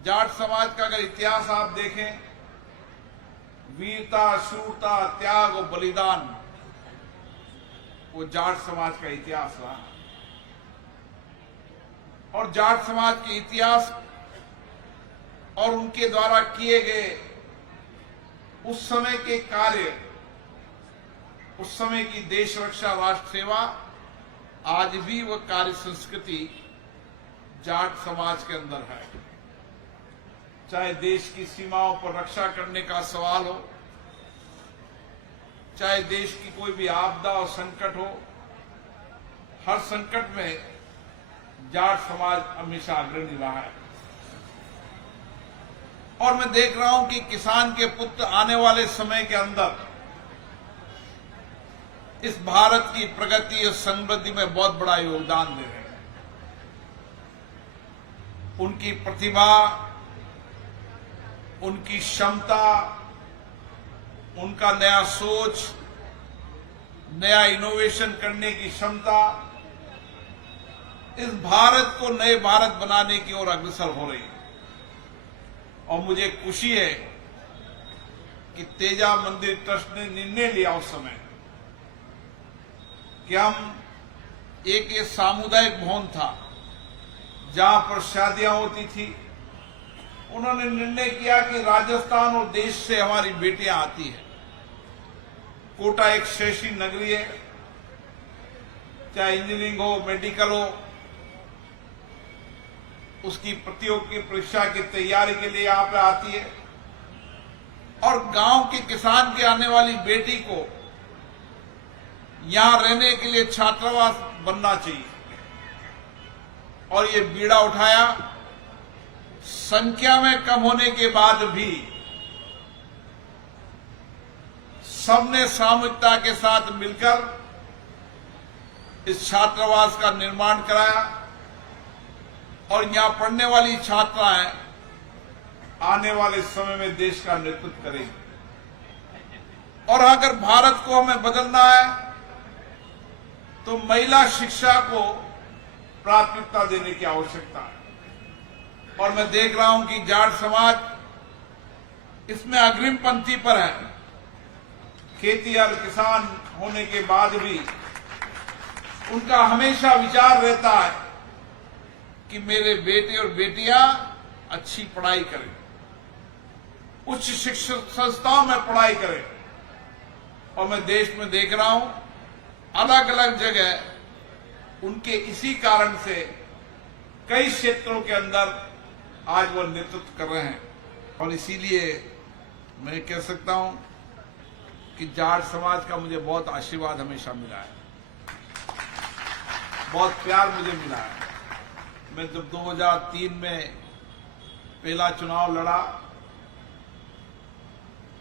जाट समाज का अगर इतिहास आप देखें, वीरता, शूरता, त्याग और बलिदान, वो जाट समाज का इतिहास रहा। और जाट समाज के इतिहास और उनके द्वारा किए गए उस समय के कार्य, उस समय की देश रक्षा, राष्ट्र सेवा, आज भी वह कार्य संस्कृति जाट समाज के अंदर है। चाहे देश की सीमाओं पर रक्षा करने का सवाल हो, चाहे देश की कोई भी आपदा और संकट हो, हर संकट में जाट समाज हमेशा अग्रणी रहा है। और मैं देख रहा हूं कि किसान के पुत्र आने वाले समय के अंदर इस भारत की प्रगति और समृद्धि में बहुत बड़ा योगदान दे रहे हैं। उनकी प्रतिभा, उनकी क्षमता, उनका नया सोच, नया इनोवेशन करने की क्षमता इस भारत को नए भारत बनाने की ओर अग्रसर हो रही है। और मुझे खुशी है कि तेजा मंदिर ट्रस्ट ने निर्णय लिया उस समय कि हम एक ये सामुदायिक भवन था जहां पर शादियां होती थी, उन्होंने निर्णय किया कि राजस्थान और देश से हमारी बेटियां आती हैं। कोटा एक शैक्षिक नगरी है, चाहे इंजीनियरिंग हो, मेडिकल हो, उसकी प्रतियोगी परीक्षा की तैयारी के लिए यहां पे आती है। और गांव के किसान की आने वाली बेटी को यहां रहने के लिए छात्रावास बनना चाहिए। और ये बीड़ा उठाया, संख्या में कम होने के बाद भी सबने सामूहिकता के साथ मिलकर इस छात्रावास का निर्माण कराया। और यहां पढ़ने वाली छात्राएं आने वाले समय में देश का नेतृत्व करेंगी। और अगर भारत को हमें बदलना है तो महिला शिक्षा को प्राथमिकता देने की आवश्यकता है। और मैं देख रहा हूं कि जाट समाज इसमें अग्रिम पंक्ति पर है। खेती और किसान होने के बाद भी उनका हमेशा विचार रहता है कि मेरे बेटे और बेटियां अच्छी पढ़ाई करें, उच्च शिक्षा संस्थाओं में पढ़ाई करें। और मैं देश में देख रहा हूं अलग अलग जगह उनके इसी कारण से कई क्षेत्रों के अंदर आज वो नेतृत्व कर रहे हैं। और इसीलिए मैं कह सकता हूं कि जाट समाज का मुझे बहुत आशीर्वाद हमेशा मिला है, बहुत प्यार मुझे मिला है। मैं जब 2003 में पहला चुनाव लड़ा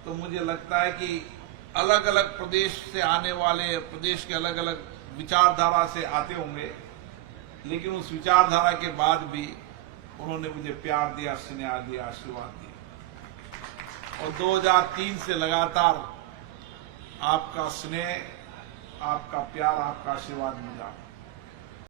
तो मुझे लगता है कि अलग अलग प्रदेश से आने वाले, प्रदेश के अलग अलग विचारधारा से आते होंगे, लेकिन उस विचारधारा के बाद भी उन्होंने मुझे प्यार दिया, स्नेह दिया, आशीर्वाद दिया। और 2003 से लगातार आपका स्नेह, आपका प्यार, आपका आशीर्वाद मिला।